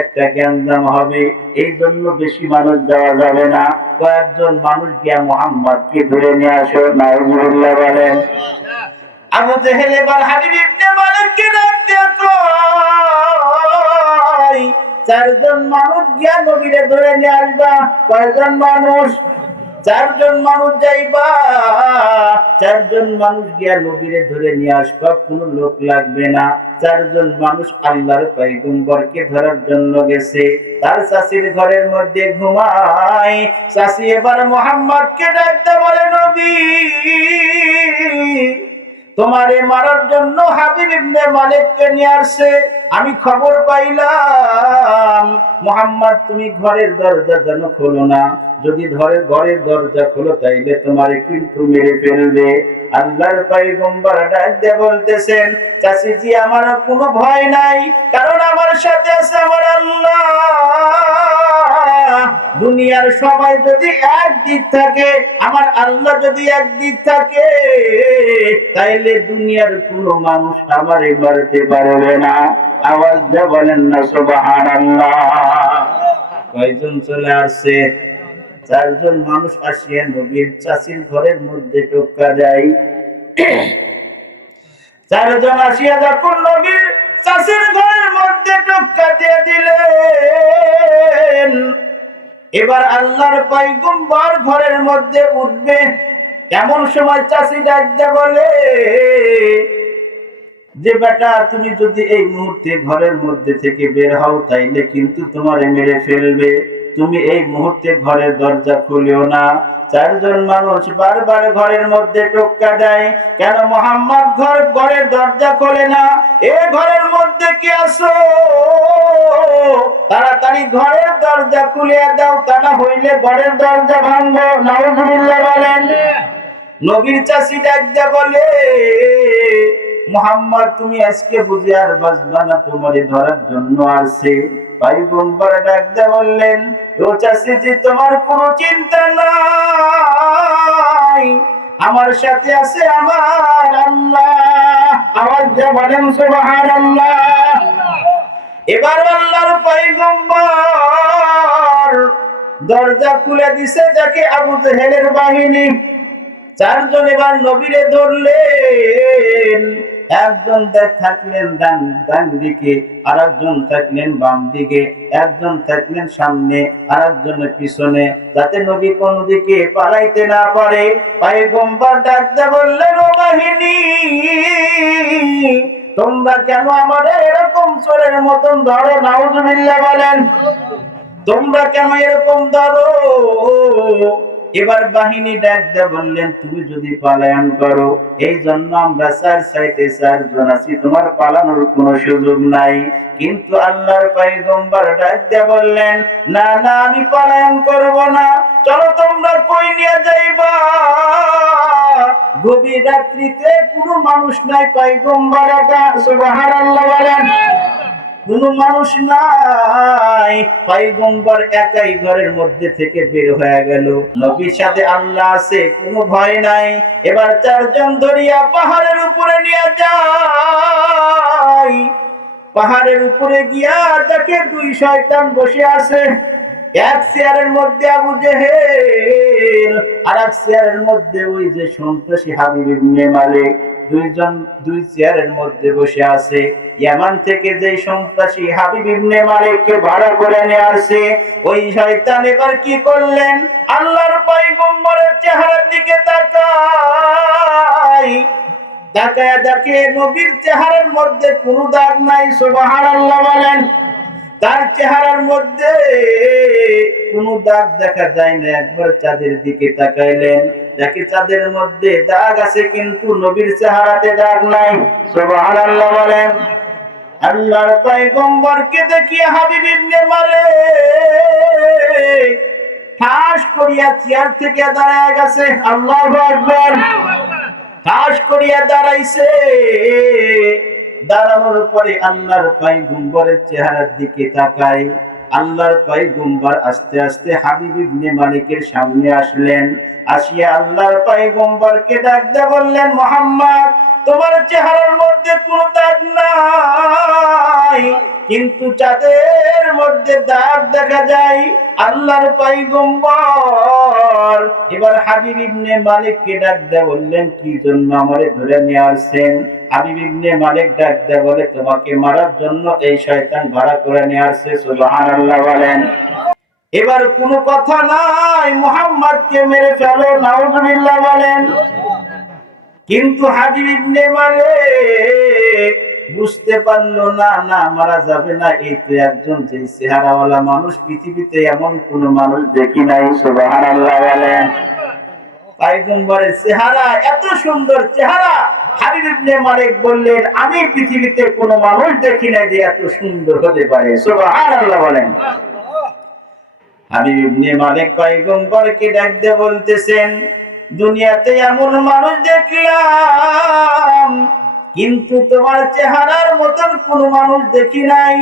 একটা গ্যাঞ্জাম হবে, এই জন্য বেশি মানুষ যাওয়া যাবে না। কয়েকজন মানুষ গিয়া মুহাম্মদকে ধরে নিয়ে আসো, নাউজুবিল্লাহ বলেন। আবু জেহেল এবার হাবিব ইবনে মালিককে ডাক দিয়ে কয়, চারজন মানুষ গিয়া নবীরে ধরে নিয়ে আসবা। কয়জন মানুষ? চারজন মানুষ যাইবা, চারজন মানুষ গিয়া নবীরে ধরে নিয়ে আসবা, কোন লোক লাগবে না। চারজন মানুষ আল্লাহর পয়গম্বরকে ধরার জন্য গেছে, তার চাচির ঘরের মধ্যে ঘুমায়। চাচি এবার মুহাম্মদকে ডাকতে বলে, নবী তোমারে মারার জন্য হাবিব ইবনে মালিককে নিয়ে আসছে, আমি খবর পাইলাম। মুহাম্মদ তুমি ঘরের দরজা যেন খোলো না, যদি ঘরের দরজা খোলো তাইলে তোমারে কিন্তু মেরে ফেলবে। আল্লাহর পয়গম্বর ডাক দিয়ে বলতেছেন, চাচীজি আমার কোনো ভয় নাই, কারণ আমার সাথে আছে আমার আল্লাহ। দুনিয়ার সবাই যদি এক দিক থাকে, আমার আল্লাহ যদি এক দিক থাকে, তাইলে দুনিয়ার কোনো মানুষ আমারে মারতে পারবে না। আওয়াজ দিয়ে বলেন না সুবহানাল্লাহ। কয়জন চলে আসছে? চারজন মানুষ আসিয়া নবীর চাচির ঘরের মধ্যে টোকা দেয়। চারজন আসিয়া যখন নবীর চাচির ঘরের মধ্যে টোকা দিয়ে দিলেন, এবার আল্লাহর পয়গম্বর ঘরের মধ্যে উঠবে, এমন সময় চাচি ডাক দিয়ে বলে যে, বেটা তুমি যদি এই মুহূর্তে ঘরের মধ্যে থেকে বের হও তাইলে কিন্তু তোমারে মেরে ফেলবে, তুমি এই মুহূর্তে ঘরের দরজা খুলিও না। চারজন মানুষ বারবার ঘরের মধ্যে টোক্কা দেয়, কেন মুহাম্মদ ঘরের দরজা খোলে না? এ ঘরের মধ্যে কে আছো? তাড়াতাড়ি ঘরের দরজা খুলে দাও, তা না হইলে ঘরের দরজা ভাঙবো। নাউজুবিল্লাহ বলেন। নবীর চাচি ডাক দিয়ে বলে, মুহাম্মদ তুমি আজকে বুঝি আর বাঁচবা না, তোমারে ধরার জন্য আসছে। পয়গম্বর ডাক দিয়ে বললেন, ও চাচীজি তোমার কোনো চিন্তা নাই, আমার সাথে আছে আমার আল্লাহ। আওয়াজ দিয়ে বলেন সুবহানাল্লাহ। এবার আল্লাহর পয়গম্বর দরজা খুলে দিছে, দেখে আবু জেহেলের বাহিনী। চারজন এবার নবীরে ধরলেন, একজন থাকলেন ডান দিকে, আর একজন থাকলেন বাম দিকে, একজন থাকলেন সামনে, আর একজনের পিছনে, যাতে নবী কোন দিকে পালাইতে না পারে। পয়গম্বর ডাক দিয়ে বললেন, ও বাহিনী তোমরা কেন আমারে এরকম চোরের মতন ধরো? নাউজুবিল্লাহ বলেন। তোমরা কেন এরকম ধরো? এবার বাহিনী ডাক দিয়ে বললেন, তুমি যদি পালায়ন করো, এই জন্য আমরা চার সাইডে চারজন আছি, তোমার পালানোর কোনো সুযোগ নাই। কিন্তু আল্লাহর পয়গম্বর ডাক দিয়ে বললেন, না না আমি পালায়ন করব না, চলো তোমরা কই নিয়ে যাইবা? গভীর রাত্রিতে কোনো মানুষ নাই, পয়গম্বর একা। সুবহানাল্লাহ বলেন। কোন মানুষ নাই, পয়গম্বর একাই ঘরের মধ্যে থেকে বের হয়ে গেল। নবীর সাথে আল্লাহ আছে, কোনো ভয় নাই। এবার চারজন ধরিয়া পাহাড়ের উপরে নিয়ে যায়। পাহাড়ের উপরে গিয়া দেখে দুই শয়তান বসে আছে, এক চেয়ারের মধ্যে আবু জেহেল, আর এক চেয়ারের মধ্যে ওই যে সন্ত্রাসী হাবিব ইবনে মালিক। দুই চেয়ারের মধ্যে বসে আছে। ইয়ামান থেকে যে সন্ত্রাসী হাবিব ইবনে মালিককে ভাড়া করে নিয়ে আসছে, ওই শয়তান এবার কি করলেন? আল্লাহর পয়গম্বরের চেহারার দিকে তাকায়, দেখে নবীর চেহারার মধ্যে কোনো দাগ নাই। সুবহানাল্লাহ বলেন। তার চেহারার মধ্যে কোনো দাগ দেখা যায় না। একবার চাঁদের দিকে তাকাইলেন, দেখে চাঁদের মধ্যে দাগ আছে, কিন্তু নবীর চেহারাতে দাগ নাই। সুবহানাল্লাহ বলেন। আল্লাহর পয়গম্বরকে দেখিয়ে হাবিব ইবনে মালিক ঠাস করিয়া চেয়ার থেকে দাঁড়ায় গেছে। আল্লাহু আকবার। ঠাস করিয়া দাঁড়াইছে। দাঁড়ানোর পরে আল্লাহর পয়গম্বরের চেহারার দিকে তাকায়, আল্লাহর পয়গম্বর আস্তে আস্তে হাবিব ইবনে মালিকের সামনে আসলেন। আসিয়া আল্লাহর পয়গম্বরকে ডাক দিয়ে বললেন, মুহাম্মদ, তোমার চেহারার মধ্যে কোনো দাগ নাই, কিন্তু চাঁদের মধ্যে দাগ দেখা যায়। আল্লাহর পয়গম্বর এবার হাবিব ইবনে মালিককে ডাক দিয়ে বললেন, কি জন্য আমারে ধরে নিয়ে আসছেন? হাবিব ইবনে মালিক ডাক দিয়ে বলে, তোমাকে মারার জন্য এই শয়তান ভাড়া করে নিয়ে আসছে। সুবহানাল্লাহ বলেন। এবার কোনো কথা নাই, মুহাম্মদকে মেরে ফেলো, নাউজুবিল্লাহ বলেন। কিন্তু হাবিব ইবনে মালিক বুঝতে পারলো না, না মারা যাবে না। এই তো একজন যে চেহারাওয়ালা মানুষ, পৃথিবীতে এমন কোন মানুষ দেখি নাই। সুবহানাল্লাহ বলেন। পয়গম্বরের চেহারা এত সুন্দর চেহারা, হাবিব ইবনে মালিক বললেন, আমি পৃথিবীতে কোন মানুষ দেখি নাই যে এত সুন্দর হতে পারে। সুবহানাল্লাহ বলেন। হাবিব ইবনে মালিক পয়গম্বরকে ডাক দিয়ে বলতেছেন, দুনিয়াতে এমন মানুষ দেখলাম, কিন্তু তোমার চেহারার মতন কোন মানুষ দেখি নাই।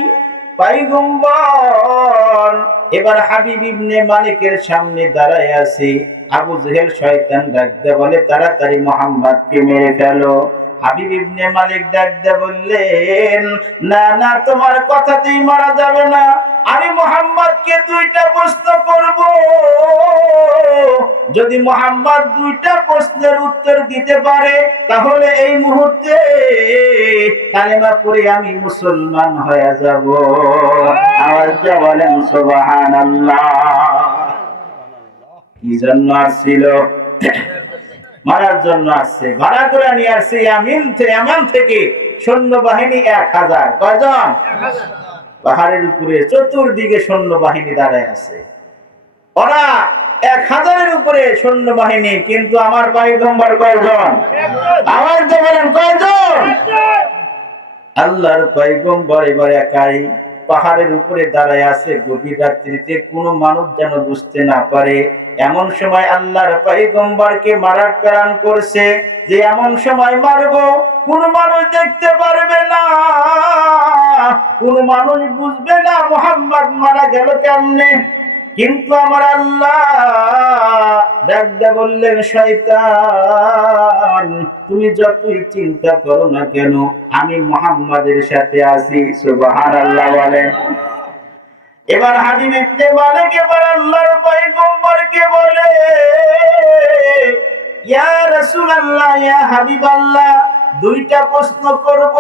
পয়গম্বর এবার হাবিব ইবনে মালিকের সামনে দাঁড়ায় আছে। আবু জেহেল শয়তান ডাক দিয়ে বলে, তাড়াতাড়ি মুহাম্মদকে মেরে ফেলো। হাবিব ইবনে মালিক ডাক দিয়ে বললেন, না না, তোমার কথাতেই মারা যাবে না। আমি মুহাম্মদকে দুইটা প্রশ্ন করব, যদি মুহাম্মদ দুইটা প্রশ্নের উত্তর দিতে পারে তাহলে এই মুহূর্তে কালেমা পড়ে আমি মুসলমান হয়ে যাব। আওয়াজ দিয়ে বলেন সুবহানাল্লাহ। কি জন্য আসছিল? মারার জন্য আসছে। ভাড়া করে নিয়ে আসছে ইয়ামান থেকে সৈন্যবাহিনী 1000। কয়জন? পাহাড়ের উপরে চতুর্দিকে সৈন্যবাহিনী দাঁড়ায় আছে। ওরা 1000-এর উপরে সৈন্যবাহিনী, কিন্তু আমার পয়গম্বর কয়জন? আওয়াজ দিয়ে বলেন, কয়জন? আল্লাহর পয়গম্বর এবার একাই পাহাড়ের উপরে দাঁড়ায় আছে। গভীর রাত্রিতে কোনো মানুষ যেন বুঝতে না পারে। এমন সময় আল্লাহর পয়গম্বরকে মারার প্ল্যান করছে, যে এমন সময় মারবো কোন মানুষ দেখতে পারবে না, কোন মানুষ বুঝবে না মুহাম্মদ মারা গেল কেমনে। কিন্তু আমার আল্লাহ ডাক দিয়ে বললেন, শয়তান, তুমি যতই চিন্তা করো না কেন, আমি মুহাম্মাদের সাথে আছি। সুবহানাল্লাহ বলেন। এবার হাবিব ইবনে মালিক এবার আল্লাহর পয়গম্বরকে বলে, ইয়া রাসূলুল্লাহ, ইয়া হাবিবাল্লাহ, দুইটা প্রশ্ন করব,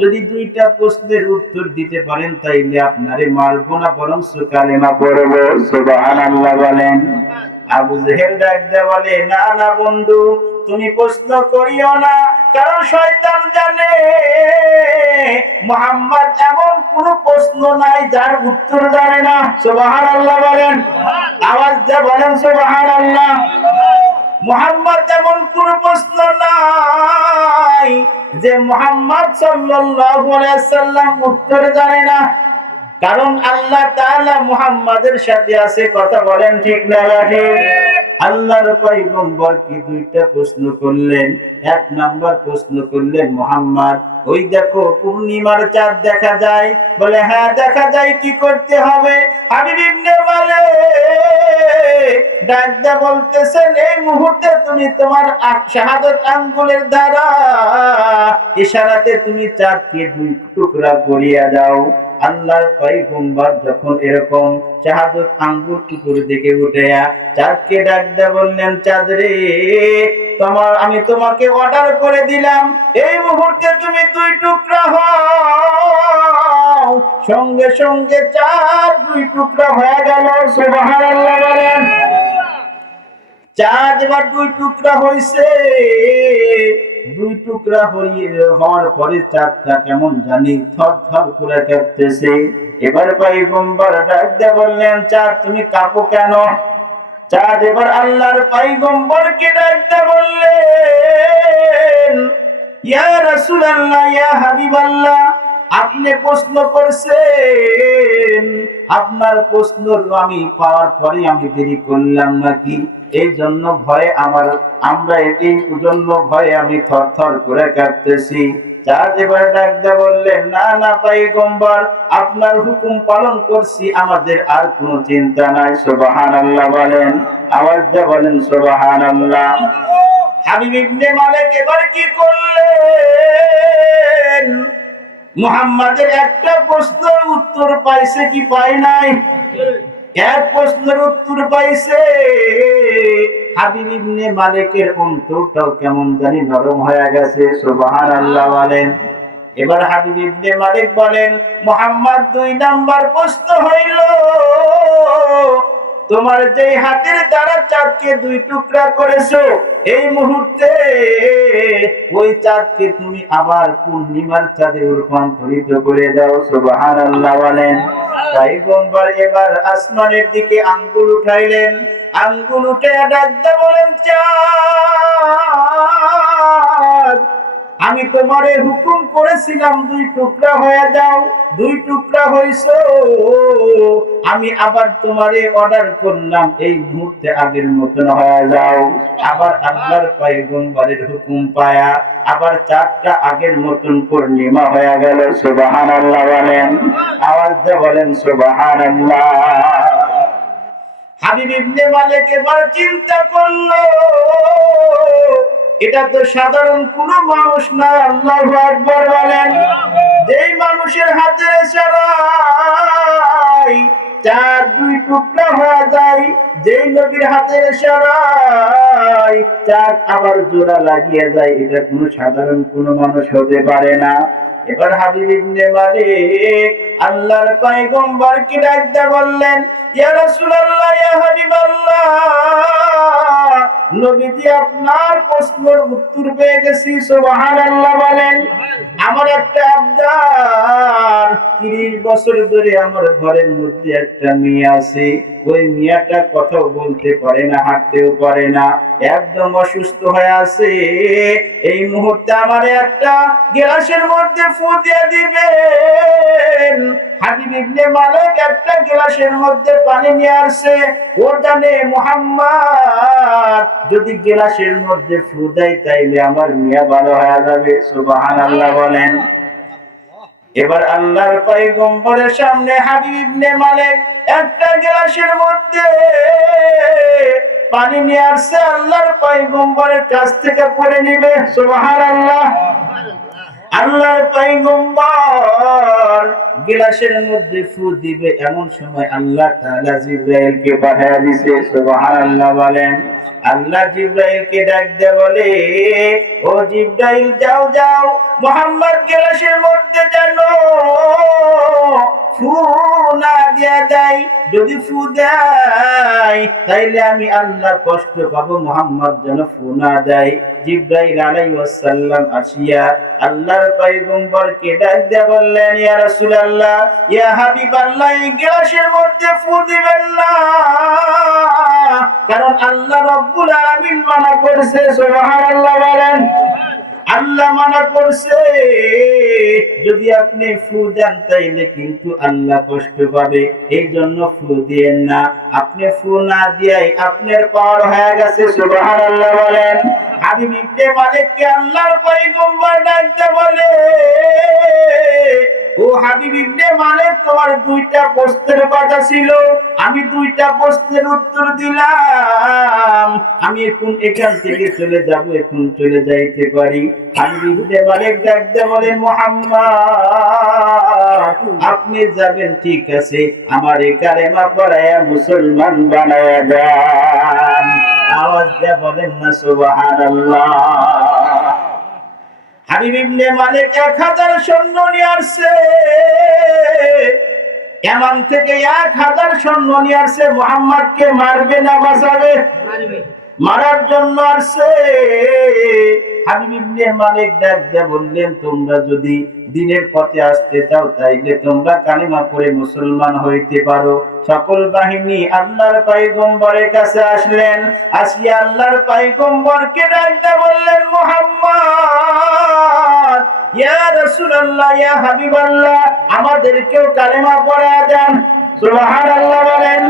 যদি দুইটা প্রশ্নের উত্তর দিতে পারেন তাইলে আপনারে মারবো না, বরং কালেমা পড়ব। সুবহানাল্লাহ বলেন। আবু জেহেল ডাক দিয়ে বলে, না না বন্ধু, তুমি প্রশ্ন করিও না, কারণ শয়তান জানে মুহাম্মদ এমন কোন প্রশ্ন নাই যার উত্তর জানে না। সুবহানাল্লাহ বলেন। আওয়াজ দিয়ে বলেন সুবহানাল্লাহ। মুহাম্মদ এমন কোন প্রশ্ন নাই যে মুহাম্মদ সাল্লাল্লাহু আলাইহি ওয়াসাল্লাম উত্তর জানে না, কারণ আল্লাহ তাআলা মুহাম্মাদের সাথে আছে। কথা বলেন ঠিক না ঠিক? আল্লাহর পয়গম্বর কি দুইটা প্রশ্ন করলেন। এক নাম্বার প্রশ্ন করলেন, মুহাম্মদ, ওই দেখো পূর্ণিমার চাঁদ দেখা যায়। বলে, হ্যাঁ দেখা যায়, কি করতে হবে? হাবিব ইবনে মালিক ডাক দিয়ে বলতেছেন, এই মুহূর্তে তুমি তোমার শাহাদাত আঙ্গুলের দ্বারা ইশারাতে তুমি চাঁদকে দুই টুকরা করিয়া দাও। আল্লাহর পয়গম্বর যখন এরকম শাহাদাত আঙ্গুল উপরে দিকে উঠায়া চাঁদকে ডাক দিয়ে বললেন, চাঁদ রে, আমি তোমাকে অর্ডার করে দিলাম, এই মুহূর্তে তুমি দুই টুকরা হও। সঙ্গে সঙ্গে চাঁদ দুই টুকরা হয়ে গেল। সুবহানাল্লাহ বলেন। চাঁদ এবার দুই টুকরা হইছে। দুই টুকরা হওয়ার পরে চাঁদটা কেমন জানি থর থর করে কাঁপতেছে। এবার পয়গম্বর ডাক দিয়ে বললেন, চাঁদ তুমি কাঁপো কেন? চাঁদ এবার আল্লাহর পয়গম্বরকে ডাক দিয়ে বললেন, ইয়া রাসূলুল্লাহ, ইয়া হাবিবাল্লাহ, আপনি প্রশ্ন করছেন আপনার প্রশ্ন আমি পাওয়ার পরে আমি দেরি করলাম নাকি? এই জন্য ভয়ে আমরা এই জন্য ভয়ে আমি থরথর করে কাঁপতেছি। চাঁদ এবার ডাক দিয়ে বললেন, না না পয়গম্বর, আপনার হুকুম পালন করছি, আমাদের আর কোনো চিন্তা নাই। সুবহানাল্লাহ বলেন, আওয়াজ দিয়ে বলেন সুবহানাল্লাহ। হাবিব ইবনে মালিক এবার কি করলেন? মুহাম্মাদের একটা প্রশ্নের উত্তর পাইছে কি পায় নাই? এক প্রশ্নের উত্তর পাইছে। হাবিব ইবনে মালিকের অন্তরটাও কেমন জানি নরম হয়ে গেছে। সুবহানাল্লাহ বলেন। এবার হাবিব ইবনে মালিক বলেন, মুহাম্মদ, 2 নাম্বার প্রশ্ন হইল, তোমার যে হাতের দ্বারা চাঁদকে 2 টুকরা করেছো, এই মুহূর্তে ওই চাঁদকে তুমি আবার পূর্ণিমার চাঁদে রূপান্তরিত করে দাও। সুবহানাল্লাহ বলেন। পয়গম্বর এবার আসমানের দিকে আঙ্গুল উঠাইলেন, আঙ্গুল উঠে ডাকতে বলেন, চাঁদ, আমি তোমারে হুকুম করেছিলাম 2 টুকরা হয়ে যাও, 2 টুকরা হইছো। আমি আবার তোমারে অর্ডার করলাম, এই মুহূর্তে আগের মতন হয়ে যাও। আবার আল্লাহর পয়গম্বরের হুকুম পায়া আবার চাঁদটা আগের মতন পূর্ণিমা হয়ে গেল। সুবহানাল্লাহ বলেন, আওয়াজ দিয়ে বলেন সুবহানাল্লাহ। হাবিব ইবনে মালিক এবার চিন্তা করলো, এটা তো সাধারণ কোন মানুষ না। আল্লাহু আকবার বলেন। যেই মানুষের হাতের ইশারায় চাঁদ 2 টুকরা হয়ে যায়, যেই নবীর হাতের ইশারায় চাঁদ আবার জোড়া লাগিয়ে যায়, এটা কোন সাধারণ কোন মানুষ হতে পারে না। এবার হাবিব ইবনে মালিক আল্লাহর পয়গম্বরকে ডাকতে বললেন, ইয়া রাসূলুল্লাহ, ইয়া হাবিবাল্লাহ, নবীজি আপনার প্রশ্নের উত্তর পেয়ে গেছি। সুবহানাল্লাহ বলেন। আমার একটা আবদার, 30 বছর ধরে আমার ঘরের মধ্যে একটা মেয়ে আছে, ওই মেয়েটা কথাও বলতে পারে না, হাঁটতেও পারে না, একদম অসুস্থ হয়ে আছে। এই মুহূর্তে আমার একটা গ্লাসের মধ্যে ফু দিয়ে দিবেন। হাবিব ইবনে মালিক একটা গ্লাসের মধ্যে পানি নিয়ে আসছে। ও জানে মুহাম্মদ যদি গ্লাসের মধ্যে ফু দেয় তাইলে আমার মিয়া ভালো হয়ে যাবে। সুবহানাল্লাহ বলেন। এবার আল্লাহর পয়গম্বরের সামনে হাবিব ইবনে মালিক একটা গ্লাসের মধ্যে পানি নিয়ে আসছে, আল্লাহর পয়গম্বরের কাছ থেকে পড়ে নিবে। সুবহানাল্লাহ। আল্লাহর পয়গম্বর গ্লাসের মধ্যে ফু দিবে, এমন সময় আল্লাহ তাআলা জিবরাইলকে পাঠিয়ে দিয়েছে। সুবহানাল্লাহ বলেন। আল্লাহ জিবরাইলকে ডাক দিয়ে বলে, ও জিবরাইল, যাও যাও, মুহাম্মদ গ্লাসের মধ্যে যেন ফু না দিয়া দেয়। যদি ফু দেয় তাইলে আমি আল্লাহ কষ্ট পাবো, মুহাম্মদ যেন ফু না দেয়। জিবরাইল আলাইহিস সালাম আসিয়া আল্লাহর পয়গম্বরকে ডাক দিয়ে বললেন, ইয়া রাসূলুল্লাহ, ইয়া হাবিবাল্লাহ, এই গ্লাসের মধ্যে ফু দিবেন না, কারণ আল্লাহ রাব্বুল আলামিন মানা করেছে। সুবহানাল্লাহ বলেন। আল্লাহ মানা করছে, যদি আপনি ফু দেন তাইলে কিন্তু আল্লাহ কষ্ট পাবে, এই জন্য ফু দিয়েন না। আপনি ফু না দিয়াই আপনার পাওয়ার হয়ে গেছে। সুবহানাল্লাহ বলেন। হাবিব ইবনে মালিককে আল্লাহর পয়গম্বর ডাকতে বলে, ও হাবিব ইবনে মালিক, তোমার 2টা প্রশ্নের কথা ছিল, আমি 2টা প্রশ্নের উত্তর দিলাম, আমি এখন এখান থেকে চলে যাব, এখন চলে যাইতে পারি। হাবিব ইবনে মালিক ডাকতে বলেন, মুহাম্মদ, আপনি যাবেন ঠিক আছে, আমার কালেমা পড়ায়া মুসলমান বানায়া দেন। আওয়াজ দিয়ে বলেন না সুবহানাল্লাহ। হাবিব ইবনে মালিক 1000 সৈন্য নিয়ে আসছে, এমন থেকে 1000 সৈন্য নিয়ে আসছে। মুহাম্মদকে মারবে না বাঁচাবে? মারার জন্য আসছে। হাবিব ইবনে মালিক ডাক দিয়ে বললেন, তোমরা যদি দ্বীনের পথে আসতে চাও তাইলে তোমরা কালিমা পড়ে মুসলমান হইতে পারো। সকল বাহিনী আল্লাহর পয়গম্বরের কাছে আসলেন। আসিয়া আল্লাহর পয়গম্বরকে ডাক দিয়ে বললেন, মুহাম্মদ, ইয়া রাসূলুল্লাহ, ইয়া হাবিবাল্লাহ, আমাদেরকেও কালিমা পড়ায়া দেন। সুবহানাল্লাহ বলেন।